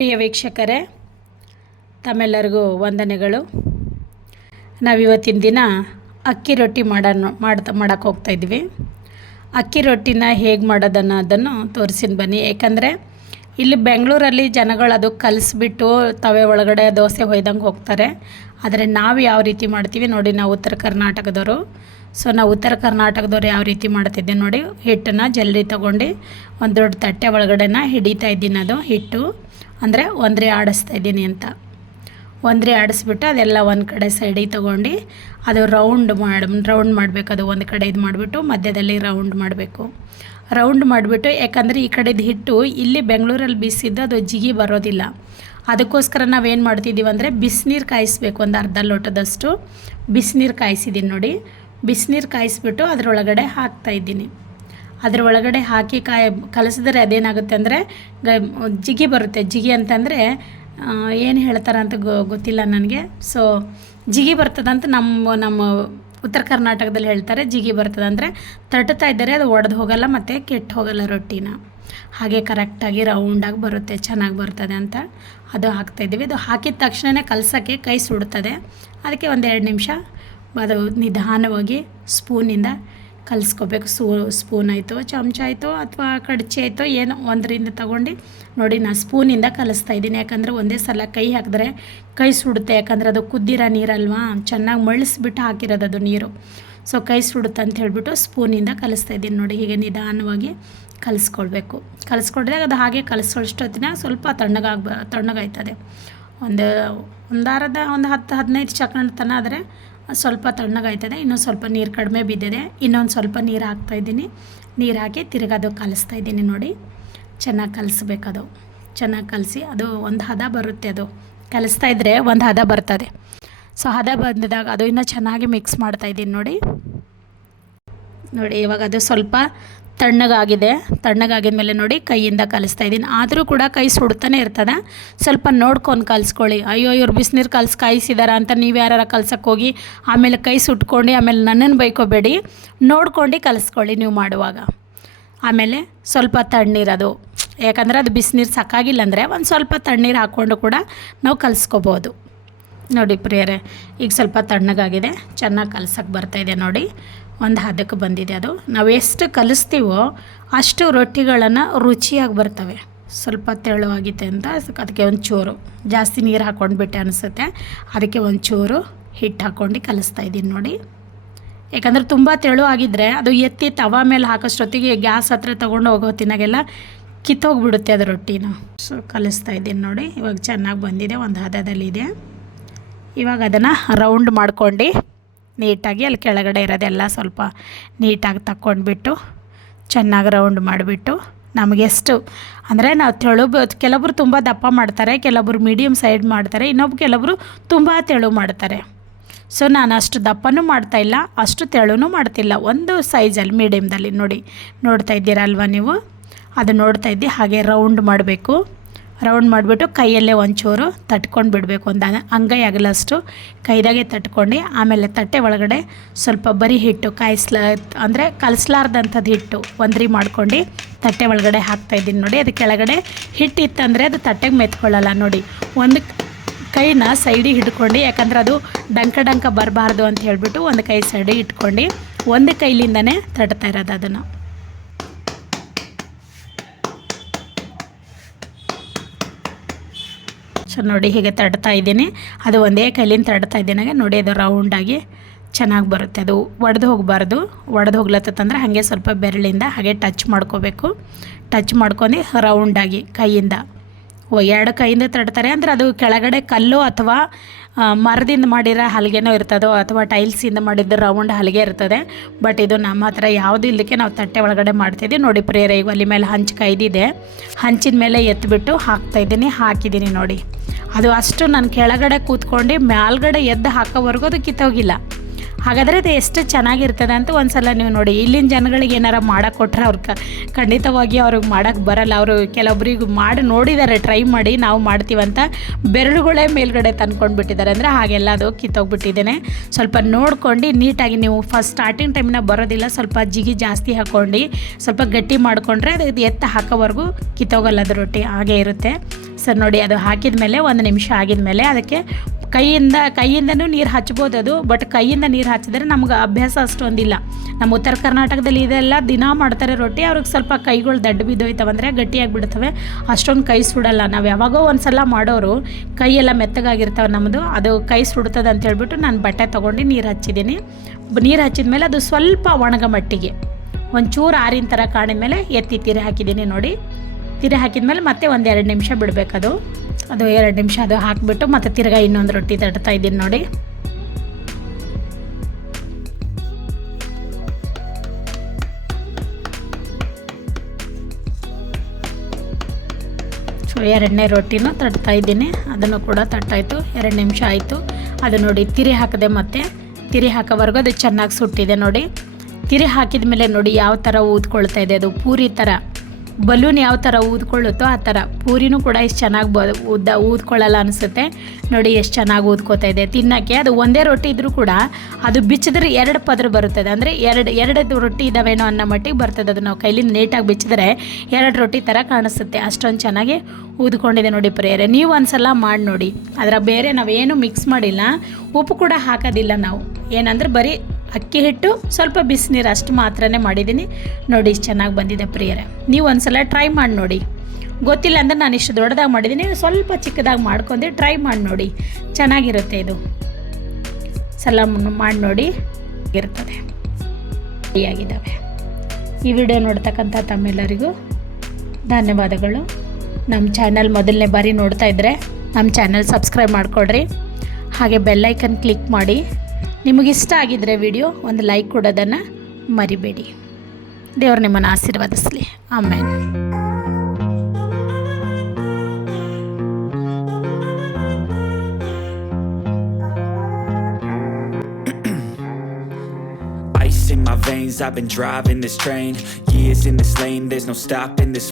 ಪ್ರಿಯ ವೀಕ್ಷಕರೇ, ತಮ್ಮೆಲ್ಲರಿಗೂ ವಂದನೆಗಳು. ನಾವಿವತ್ತಿನ ದಿನ ಅಕ್ಕಿ ರೊಟ್ಟಿ ಮಾಡೋಕ್ಕೆ ಹೋಗ್ತಾಯಿದ್ವಿ. ಅಕ್ಕಿ ರೊಟ್ಟಿನ ಹೇಗೆ ಮಾಡೋದನ್ನು ತೋರಿಸಿನ ಬನ್ನಿ. ಏಕೆಂದರೆ ಇಲ್ಲಿ ಬೆಂಗಳೂರಲ್ಲಿ ಜನಗಳು ಅದು ಕಲಿಸ್ಬಿಟ್ಟು ತವೆ ಒಳಗಡೆ ದೋಸೆ ಹೊಯ್ದಂಗೆ ಹೋಗ್ತಾರೆ. ಆದರೆ ನಾವು ಯಾವ ರೀತಿ ಮಾಡ್ತೀವಿ ನೋಡಿ. ನಾವು ಉತ್ತರ ಕರ್ನಾಟಕದವರು. ನಾವು ಉತ್ತರ ಕರ್ನಾಟಕದವ್ರು ಯಾವ ರೀತಿ ಮಾಡ್ತಿದ್ದೆ ನೋಡಿ. ಹಿಟ್ಟನ್ನು ಜಲ್ದಿ ತೊಗೊಂಡು ಒಂದು ದೊಡ್ಡ ತಟ್ಟೆ ಒಳಗಡೆನ ಹಿಡಿತಾ ಇದ್ದೀನಿ. ಅದು ಹಿಟ್ಟು ಅಂದರೆ ಒಂದ್ರೆ ಆಡಿಸ್ತಾಯಿದ್ದೀನಿ ಅಂತ. ಒಂದ್ರೆ ಆಡಿಸ್ಬಿಟ್ಟು ಅದೆಲ್ಲ ಒಂದು ಕಡೆ ಸೈಡಿಗೆ ತೊಗೊಂಡು ಅದು ರೌಂಡ್ ಮಾಡಬೇಕು. ಅದು ಒಂದು ಕಡೆ ಇದು ಮಾಡಿಬಿಟ್ಟು ಮಧ್ಯದಲ್ಲಿ ರೌಂಡ್ ಮಾಡಬೇಕು. ರೌಂಡ್ ಮಾಡಿಬಿಟ್ಟು, ಯಾಕಂದರೆ ಈ ಕಡೆದು ಹಿಟ್ಟು ಇಲ್ಲಿ ಬೆಂಗಳೂರಲ್ಲಿ ಬೀಸಿದ್ದು ಅದು ಜಿಗಿ ಬರೋದಿಲ್ಲ. ಅದಕ್ಕೋಸ್ಕರ ನಾವೇನು ಮಾಡ್ತಿದ್ದೀವಿ ಅಂದರೆ ಬಿಸಿನೀರು ಕಾಯಿಸ್ಬೇಕು. ಒಂದು ಅರ್ಧ ಲೋಟದಷ್ಟು ಬಿಸಿನೀರು ಕಾಯಿಸಿದ್ದೀನಿ ನೋಡಿ. ಬಿಸಿನೀರು ಕಾಯಿಸ್ಬಿಟ್ಟು ಅದರೊಳಗಡೆ ಹಾಕ್ತಾಯಿದ್ದೀನಿ. ಅದ್ರ ಒಳಗಡೆ ಹಾಕಿ ಕಲಿಸಿದ್ರೆ ಅದೇನಾಗುತ್ತೆ ಅಂದರೆ ಜಿಗಿ ಬರುತ್ತೆ. ಜಿಗಿ ಅಂತಂದರೆ ಏನು ಹೇಳ್ತಾರೆ ಅಂತ ಗೊತ್ತಿಲ್ಲ ನನಗೆ. ಜಿಗಿ ಬರ್ತದಂತ ನಮ್ಮ ಉತ್ತರ ಕರ್ನಾಟಕದಲ್ಲಿ ಹೇಳ್ತಾರೆ. ಜಿಗಿ ಬರ್ತದಂದರೆ ತಟ್ತಾ ಇದ್ದರೆ ಅದು ಒಡೆದು ಹೋಗಲ್ಲ ಮತ್ತು ಕೆಟ್ಟು ಹೋಗಲ್ಲ ರೊಟ್ಟಿನ. ಹಾಗೆ ಕರೆಕ್ಟಾಗಿ ರೌಂಡಾಗಿ ಬರುತ್ತೆ, ಚೆನ್ನಾಗಿ ಬರ್ತದೆ ಅಂತ ಅದು ಹಾಕ್ತಾಯಿದ್ದೀವಿ. ಅದು ಹಾಕಿದ ತಕ್ಷಣವೇ ಕಲಸೋಕ್ಕೆ ಕೈ ಸುಡ್ತದೆ. ಅದಕ್ಕೆ ಒಂದು 2 ನಿಮಿಷ ಅದು ನಿಧಾನವಾಗಿ ಸ್ಪೂನಿಂದ ಕಲಿಸ್ಕೋಬೇಕು. ಸ್ಪೂನ್ ಆಯಿತು, ಚಮಚ ಆಯಿತು ಅಥವಾ ಕಡ್ಚಿ ಆಯಿತು, ಏನೋ ಒಂದರಿಂದ ತೊಗೊಂಡು ನೋಡಿ ನಾನು ಸ್ಪೂನಿಂದ ಕಲಿಸ್ತಾಯಿದ್ದೀನಿ. ಯಾಕಂದರೆ ಒಂದೇ ಸಲ ಕೈ ಹಾಕಿದ್ರೆ ಕೈ ಸುಡುತ್ತೆ. ಯಾಕಂದರೆ ಅದು ಕುದ್ದಿರೋ ನೀರಲ್ವಾ, ಚೆನ್ನಾಗಿ ಮಳಿಸ್ಬಿಟ್ಟು ಹಾಕಿರೋದು ಅದು ನೀರು. ಕೈ ಸುಡುತ್ತೆ ಅಂತ ಹೇಳ್ಬಿಟ್ಟು ಸ್ಪೂನಿಂದ ಕಲಿಸ್ತಾಯಿದ್ದೀನಿ ನೋಡಿ. ಹೀಗೆ ನಿಧಾನವಾಗಿ ಕಲಿಸ್ಕೊಳ್ಬೇಕು. ಕಲಿಸ್ಕೊಂಡ್ರೆ ಅದು ಹಾಗೆ ಕಲಿಸೋಷ್ಟೊತ್ತಿನ ಸ್ವಲ್ಪ ತಣ್ಣಗಾಯ್ತದೆ. ಒಂದು 10-15 ಸೆಕೆಂಡ್ ತನಕ ಆದರೆ ಸ್ವಲ್ಪ ತಣ್ಣಗಾಯ್ತದೆ. ಇನ್ನೊಂದು ಸ್ವಲ್ಪ ನೀರು ಕಡಿಮೆ ಬಿದ್ದಿದೆ. ಇನ್ನೊಂದು ಸ್ವಲ್ಪ ನೀರು ಹಾಕ್ತಾಯಿದ್ದೀನಿ. ನೀರು ಹಾಕಿ ತಿರ್ಗದು ಕಲಿಸ್ತಾಯಿದ್ದೀನಿ ನೋಡಿ. ಚೆನ್ನಾಗಿ ಕಲಿಸ್ಬೇಕದು. ಚೆನ್ನಾಗಿ ಕಲಸಿ ಅದು ಒಂದು ಹದ ಬರುತ್ತೆ. ಅದು ಕಲಿಸ್ತಾ ಇದ್ದರೆ ಒಂದು ಹದ ಬರ್ತದೆ. ಹದ ಬಂದಿದಾಗ ಅದು ಇನ್ನೂ ಚೆನ್ನಾಗಿ ಮಿಕ್ಸ್ ಮಾಡ್ತಾಯಿದ್ದೀನಿ ನೋಡಿ. ಇವಾಗ ಅದು ಸ್ವಲ್ಪ ತಣ್ಣಗಾಗಿದ ಮೇಲೆ ನೋಡಿ ಕೈಯಿಂದ ಕಲಿಸ್ತಾಯಿದ್ದೀನಿ. ಆದರೂ ಕೂಡ ಕೈ ಸುಡ್ತಾನೆ ಇರ್ತದೆ. ಸ್ವಲ್ಪ ನೋಡ್ಕೊಂಡು ಕಲಿಸ್ಕೊಳ್ಳಿ. ಅಯ್ಯೋ ಇವ್ರು ಬಿಸಿನೀರು ಕಾಯಿಸಿದಾರ ಅಂತ ನೀವು ಯಾರು ಕಲ್ಸಕ್ಕೆ ಹೋಗಿ ಆಮೇಲೆ ಕೈ ಸುಟ್ಕೊಂಡು ಆಮೇಲೆ ನನ್ನನ್ನು ಬೈಕೋಬೇಡಿ. ನೋಡ್ಕೊಂಡು ಕಲಿಸ್ಕೊಳ್ಳಿ ನೀವು ಮಾಡುವಾಗ. ಆಮೇಲೆ ಸ್ವಲ್ಪ ತಣ್ಣೀರದು, ಯಾಕಂದರೆ ಅದು ಬಿಸಿನೀರು ಸಾಕಾಗಿಲ್ಲ ಅಂದರೆ ಒಂದು ಸ್ವಲ್ಪ ತಣ್ಣೀರು ಹಾಕ್ಕೊಂಡು ಕೂಡ ನಾವು ಕಲಿಸ್ಕೋಬೋದು ನೋಡಿ. ಪ್ರಿಯರೇ, ಈಗ ಸ್ವಲ್ಪ ತಣ್ಣಗಾಗಿದೆ, ಚೆನ್ನಾಗಿ ಕಲ್ಸಕ್ಕೆ ಬರ್ತಾಯಿದೆ ನೋಡಿ. ಒಂದು ಹದಕ್ಕೆ ಬಂದಿದೆ. ಅದು ನಾವು ಎಷ್ಟು ಕಲಿಸ್ತೀವೋ ಅಷ್ಟು ರೊಟ್ಟಿಗಳನ್ನು ರುಚಿಯಾಗಿ ಬರ್ತವೆ. ಸ್ವಲ್ಪ ತೆಳುವಾಗಿದೆ ಅಂತ ಅದಕ್ಕೆ ಒಂದು ಚೂರು ಜಾಸ್ತಿ ನೀರು ಹಾಕ್ಕೊಂಡ್ಬಿಟ್ಟೆ ಅನಿಸುತ್ತೆ. ಅದಕ್ಕೆ ಒಂದು ಚೂರು ಹಿಟ್ಟು ಹಾಕ್ಕೊಂಡು ಕಲಿಸ್ತಾಯಿದ್ದೀನಿ ನೋಡಿ. ಯಾಕಂದರೆ ತುಂಬ ತೆಳು ಆಗಿದ್ದರೆ ಅದು ಎತ್ತಿ ತವಾ ಮೇಲೆ ಹಾಕೋಷ್ಟೊತ್ತಿಗೆ ಗ್ಯಾಸ್ ಹತ್ರ ತೊಗೊಂಡು ಹೋಗೋ ಹೊತ್ತಿನಾಗೆಲ್ಲ ಕಿತ್ತೋಗ್ಬಿಡುತ್ತೆ ಅದು ರೊಟ್ಟಿನ. ಕಲಿಸ್ತಾಯಿದ್ದೀನಿ ನೋಡಿ. ಇವಾಗ ಚೆನ್ನಾಗಿ ಬಂದಿದೆ, ಒಂದು ಹದದಲ್ಲಿದೆ. ಇವಾಗ ಅದನ್ನು ರೌಂಡ್ ಮಾಡ್ಕೊಂಡು ನೀಟಾಗಿ ಅಲ್ಲಿ ಕೆಳಗಡೆ ಇರೋದೆಲ್ಲ ಸ್ವಲ್ಪ ನೀಟಾಗಿ ತಕ್ಕೊಂಡ್ಬಿಟ್ಟು ಚೆನ್ನಾಗಿ ರೌಂಡ್ ಮಾಡಿಬಿಟ್ಟು ನಮಗೆಷ್ಟು ಅಂದರೆ ನಾವು ಕೆಲವೊಬ್ರು ತುಂಬ ದಪ್ಪ ಮಾಡ್ತಾರೆ, ಕೆಲವೊಬ್ರು ಮೀಡಿಯಮ್ ಸೈಡ್ ಮಾಡ್ತಾರೆ, ಕೆಲವೊಬ್ರು ತುಂಬ ತೆಳು ಮಾಡ್ತಾರೆ. ನಾನು ಅಷ್ಟು ದಪ್ಪನೂ ಮಾಡ್ತಾಯಿಲ್ಲ, ಅಷ್ಟು ತೆಳುನೂ ಮಾಡ್ತಿಲ್ಲ. ಒಂದು ಸೈಜಲ್ಲಿ ಮೀಡಿಯಮ್ದಲ್ಲಿ ನೋಡ್ತಾ ಇದ್ದೀರಾ ಅಲ್ವಾ ನೀವು. ಅದು ನೋಡ್ತಾ ಇದ್ದು ಹಾಗೆ ರೌಂಡ್ ಮಾಡಬೇಕು. ರೌಂಡ್ ಮಾಡಿಬಿಟ್ಟು ಕೈಯಲ್ಲೇ ಒಂಚೂರು ತಟ್ಕೊಂಡು ಬಿಡಬೇಕು. ಒಂದು ಅಂಗೈ ಅಗಲಷ್ಟು ಕೈದಾಗೆ ತಟ್ಕೊಂಡು ಆಮೇಲೆ ತಟ್ಟೆ ಒಳಗಡೆ ಸ್ವಲ್ಪ ಬರೀ ಹಿಟ್ಟು ಅಂದರೆ ಕಲಿಸ್ಲಾರ್ದಂಥದ್ದು ಹಿಟ್ಟು ಒಂದ್ರಿ ಮಾಡ್ಕೊಂಡು ತಟ್ಟೆ ಒಳಗಡೆ ಹಾಕ್ತಾಯಿದ್ದೀನಿ ನೋಡಿ. ಅದು ಕೆಳಗಡೆ ಹಿಟ್ಟು ಇತ್ತಂದರೆ ಅದು ತಟ್ಟೆಗೆ ಮೆತ್ಕೊಳ್ಳಲ್ಲ ನೋಡಿ. ಒಂದು ಕೈನ ಸೈಡಿಗೆ ಹಿಡ್ಕೊಂಡು, ಯಾಕಂದ್ರೆ ಅದು ಡಂಕ ಬರಬಾರ್ದು ಅಂತ ಹೇಳ್ಬಿಟ್ಟು ಒಂದು ಕೈ ಸೈಡಿಗೆ ಇಟ್ಕೊಂಡು ಒಂದು ಕೈಲಿಂದನೇ ತಟ್ತಾ ಇರೋದು ಅದನ್ನು. ನೋಡಿ ಹೀಗೆ ತಡ್ತಾ ಇದ್ದೀನಿ. ಅದು ಒಂದೇ ಕೈಲಿಂದ ತಡ್ತಾ ಇದ್ದೀನಾಗೆ ನೋಡಿ. ಅದು ರೌಂಡಾಗಿ ಚೆನ್ನಾಗಿ ಬರುತ್ತೆ. ಅದು ಒಡೆದು ಹೋಗಬಾರ್ದು. ಒಡೆದು ಹೋಗ್ಲತ್ತಂದ್ರೆ ಹಾಗೆ ಸ್ವಲ್ಪ ಬೆರಳಿಂದ ಹಾಗೆ ಟಚ್ ಮಾಡ್ಕೋಬೇಕು. ಟಚ್ ಮಾಡ್ಕೊಂಡು ರೌಂಡಾಗಿ ಕೈಯಿಂದ 2 ಕೈಯಿಂದ ತಡ್ತಾರೆ. ಅಂದರೆ ಅದು ಕೆಳಗಡೆ ಕಲ್ಲು ಅಥವಾ ಮರದಿಂದ ಮಾಡಿರೋ ಹಲಗೆನೋ ಇರ್ತದೋ ಅಥವಾ ಟೈಲ್ಸಿಂದ ಮಾಡಿದ್ದು ರೌಂಡ್ ಹಲಗೆ ಇರ್ತದೆ. ಬಟ್ ಇದು ನಮ್ಮ ಹತ್ರ ಯಾವುದು ಇಲ್ಲಕ್ಕೆ ನಾವು ತಟ್ಟೆ ಒಳಗಡೆ ಮಾಡ್ತಾಯಿದ್ದೀವಿ ನೋಡಿ. ಪ್ರೇರೆ ಈಗ ಒಲೆ ಮೇಲೆ ಹಂಚು ಕಾಯ್ದಿದೆ. ಹಂಚಿನ ಮೇಲೆ ಎತ್ತಿಬಿಟ್ಟು ಹಾಕಿದ್ದೀನಿ ನೋಡಿ. ಅದು ಅಷ್ಟು ನಾನು ಕೆಳಗಡೆ ಕೂತ್ಕೊಂಡು ಮೇಲ್ಗಡೆ ಎದ್ದು ಹಾಕೋವರೆಗೂ ಅದು ಕಿತ್ತೋಗಿಲ್ಲ. ಹಾಗಾದರೆ ಅದು ಎಷ್ಟು ಚೆನ್ನಾಗಿರ್ತದೆ ಅಂತ ಒಂದು ಸಲ ನೀವು ನೋಡಿ. ಇಲ್ಲಿನ ಜನಗಳಿಗೆ ಏನಾರು ಮಾಡೋಕ್ಕೆ ಕೊಟ್ಟರೆ ಅವ್ರು ಖಂಡಿತವಾಗಿ ಅವ್ರಿಗೆ ಮಾಡೋಕ್ಕೆ ಬರಲ್ಲ. ಅವರು ಕೆಲವೊಬ್ರಿಗೆ ಮಾಡಿ ನೋಡಿದ್ದಾರೆ, ಟ್ರೈ ಮಾಡಿ ನಾವು ಮಾಡ್ತೀವಂತ ಬೆರಳುಗಳೇ ಮೇಲ್ಗಡೆ ತಂದ್ಕೊಂಡ್ಬಿಟ್ಟಿದ್ದಾರೆ. ಅಂದರೆ ಹಾಗೆಲ್ಲ ಅದು ಕಿತ್ತೋಗ್ಬಿಟ್ಟಿದ್ದೇನೆ. ಸ್ವಲ್ಪ ನೋಡ್ಕೊಂಡು ನೀಟಾಗಿ ನೀವು ಫಸ್ಟ್ ಸ್ಟಾರ್ಟಿಂಗ್ ಟೈಮಿನ ಬರೋದಿಲ್ಲ, ಸ್ವಲ್ಪ ಜಿಗಿ ಜಾಸ್ತಿ ಹಾಕ್ಕೊಂಡು ಸ್ವಲ್ಪ ಗಟ್ಟಿ ಮಾಡಿಕೊಂಡ್ರೆ ಅದು ಎತ್ತ ಹಾಕೋವರೆಗೂ ಕಿತ್ತೋಗಲ್ಲ ಅದು ರೊಟ್ಟಿ, ಹಾಗೇ ಇರುತ್ತೆ. ಸರ್ ನೋಡಿ, ಅದು ಹಾಕಿದ ಮೇಲೆ 1 ನಿಮಿಷ ಆಗಿದ ಮೇಲೆ ಅದಕ್ಕೆ ಕೈಯಿಂದನೂ ನೀರು ಹಚ್ಬೋದು ಅದು. ಬಟ್ ಕೈಯಿಂದ ನೀರು ಹಚ್ಚಿದ್ರೆ ನಮ್ಗೆ ಅಭ್ಯಾಸ ಅಷ್ಟೊಂದಿಲ್ಲ. ನಮ್ಮ ಉತ್ತರ ಕರ್ನಾಟಕದಲ್ಲಿ ಇದೆಲ್ಲ ದಿನ ಮಾಡ್ತಾರೆ ರೊಟ್ಟಿ. ಅವ್ರಿಗೆ ಸ್ವಲ್ಪ ಕೈಗಳು ದಡ್ಡ ಬಿದ್ದೋಯ್ತವಂದರೆ ಗಟ್ಟಿಯಾಗಿಬಿಡ್ತವೆ, ಅಷ್ಟೊಂದು ಕೈ ಸುಡಲ್ಲ. ನಾವು ಯಾವಾಗೋ ಒಂದು ಸಲ ಮಾಡೋರು ಕೈಯೆಲ್ಲ ಮೆತ್ತಗಾಗಿರ್ತವೆ ನಮ್ಮದು, ಅದು ಕೈ ಸುಡ್ತದೆ ಅಂತ ಹೇಳ್ಬಿಟ್ಟು ನಾನು ಬಟ್ಟೆ ತೊಗೊಂಡು ನೀರು ಹಚ್ಚಿದ್ದೀನಿ. ನೀರು ಹಚ್ಚಿದ ಮೇಲೆ ಅದು ಸ್ವಲ್ಪ ಒಣಗ ಮಟ್ಟಿಗೆ ಒಂಚೂರು ಆರಿನ ಥರ ಕಾಣಿದ ಮೇಲೆ ಎತ್ತಿ ತಿರಿ ಹಾಕಿದ್ದೀನಿ ನೋಡಿ. ತಿರಿ ಹಾಕಿದ ಮೇಲೆ ಮತ್ತೆ 1-2 ನಿಮಿಷ ಬಿಡಬೇಕದು. ಅದು 2 ನಿಮಿಷ ಅದು ಹಾಕಿಬಿಟ್ಟು ಮತ್ತೆ ತಿರ್ಗಾ ಇನ್ನೊಂದು ರೊಟ್ಟಿ ತಟ್ತಾ ಇದ್ದೀನಿ ನೋಡಿ. ಸೊ 2ನೇ ರೊಟ್ಟಿನೂ ತಟ್ತಾ ಇದ್ದೀನಿ, ಅದನ್ನು ಕೂಡ ತಟ್ಟಾಯಿತು. 2 ನಿಮಿಷ ಆಯಿತು. ಅದು ನೋಡಿ ತಿರಿ ಹಾಕಿದೆ, ಮತ್ತೆ ತಿರಿ ಹಾಕೋವರೆಗೂ ಅದು ಚೆನ್ನಾಗಿ ಸುಟ್ಟಿದೆ ನೋಡಿ. ತಿರಿ ಹಾಕಿದ ಮೇಲೆ ನೋಡಿ ಯಾವ ಥರ ಊದ್ಕೊಳ್ತಾ ಇದೆ, ಅದು ಪೂರಿ ಥರ ಬಲೂನ್ ಯಾವ ಥರ ಊದ್ಕೊಳ್ಳುತ್ತೋ ಆ ಥರ ಪೂರಿನೂ ಕೂಡ ಎಷ್ಟು ಚೆನ್ನಾಗಿ ಊದ್ಕೊಳ್ಳಲ್ಲ ಅನಿಸುತ್ತೆ ನೋಡಿ. ಎಷ್ಟು ಚೆನ್ನಾಗಿ ಊದ್ಕೋತಾ ಇದೆ ತಿನ್ನೋಕ್ಕೆ. ಅದು ಒಂದೇ ರೊಟ್ಟಿ ಇದ್ದರೂ ಕೂಡ ಅದು ಬಿಚ್ಚಿದ್ರೆ 2 ಪದರ ಬರುತ್ತದೆ. ಅಂದರೆ ಎರಡು ರೊಟ್ಟಿ ಇದ್ದಾವೇನೋ ಅನ್ನೋ ಮಟ್ಟಿಗೆ ಬರ್ತದೆ. ಅದು ನಾವು ಕೈಲಿ ನೀಟಾಗಿ ಬಿಚ್ಚಿದ್ರೆ 2 ರೊಟ್ಟಿ ಥರ ಕಾಣಿಸುತ್ತೆ, ಅಷ್ಟೊಂದು ಚೆನ್ನಾಗಿ ಊದ್ಕೊಂಡಿದೆ ನೋಡಿ ಪ್ರಿಯರೇ. ನೀವು ಒಂದು ಸಲ ಮಾಡಿ ನೋಡಿ. ಅದರ ಬೇರೆ ನಾವೇನು ಮಿಕ್ಸ್ ಮಾಡಿಲ್ಲ, ಉಪ್ಪು ಕೂಡ ಹಾಕೋದಿಲ್ಲ ನಾವು. ಏನಂದ್ರೆ ಬರೀ ಅಕ್ಕಿ ಹಿಟ್ಟು ಸ್ವಲ್ಪ ಬಿಸಿನೀರು ಅಷ್ಟು ಮಾತ್ರನೇ ಮಾಡಿದ್ದೀನಿ ನೋಡಿ. ಇಷ್ಟು ಚೆನ್ನಾಗಿ ಬಂದಿದೆ ಪ್ರಿಯರೇ. ನೀವು ಒಂದು ಸಲ ಟ್ರೈ ಮಾಡಿ ನೋಡಿ. ಗೊತ್ತಿಲ್ಲ ಅಂದರೆ ನಾನು ಇಷ್ಟು ದೊಡ್ಡದಾಗಿ ಮಾಡಿದ್ದೀನಿ, ಸ್ವಲ್ಪ ಚಿಕ್ಕದಾಗಿ ಮಾಡ್ಕೊಂಡೆ ಟ್ರೈ ಮಾಡಿ ನೋಡಿ, ಚೆನ್ನಾಗಿರುತ್ತೆ. ಇದು ಸಲ ಮಾಡಿ ನೋಡಿ, ಇರ್ತದೆ. ರೆಡಿಯಾಗಿದ್ದಾವೆ. ಈ ವಿಡಿಯೋ ನೋಡ್ತಕ್ಕಂಥ ತಮ್ಮೆಲ್ಲರಿಗೂ ಧನ್ಯವಾದಗಳು. ನಮ್ಮ ಚಾನಲ್ ಮೊದಲನೇ ಬಾರಿ ನೋಡ್ತಾ ಇದ್ದರೆ ನಮ್ಮ ಚಾನಲ್ ಸಬ್ಸ್ಕ್ರೈಬ್ ಮಾಡಿಕೊಡ್ರಿ, ಹಾಗೆ ಬೆಲ್ಲೈಕನ್ ಕ್ಲಿಕ್ ಮಾಡಿ. ನಿಮಗಿಷ್ಟ ಆಗಿದ್ದರೆ ವಿಡಿಯೋ ಒಂದು ಲೈಕ್ ಕೊಡೋದನ್ನು ಮರಿಬೇಡಿ. ದೇವರು ನಿಮ್ಮನ್ನು ಆಶೀರ್ವದಿಸಲಿ. ಆಮೇನ್. Ice in my veins, I've been driving this train, years in this lane, there's no stopping this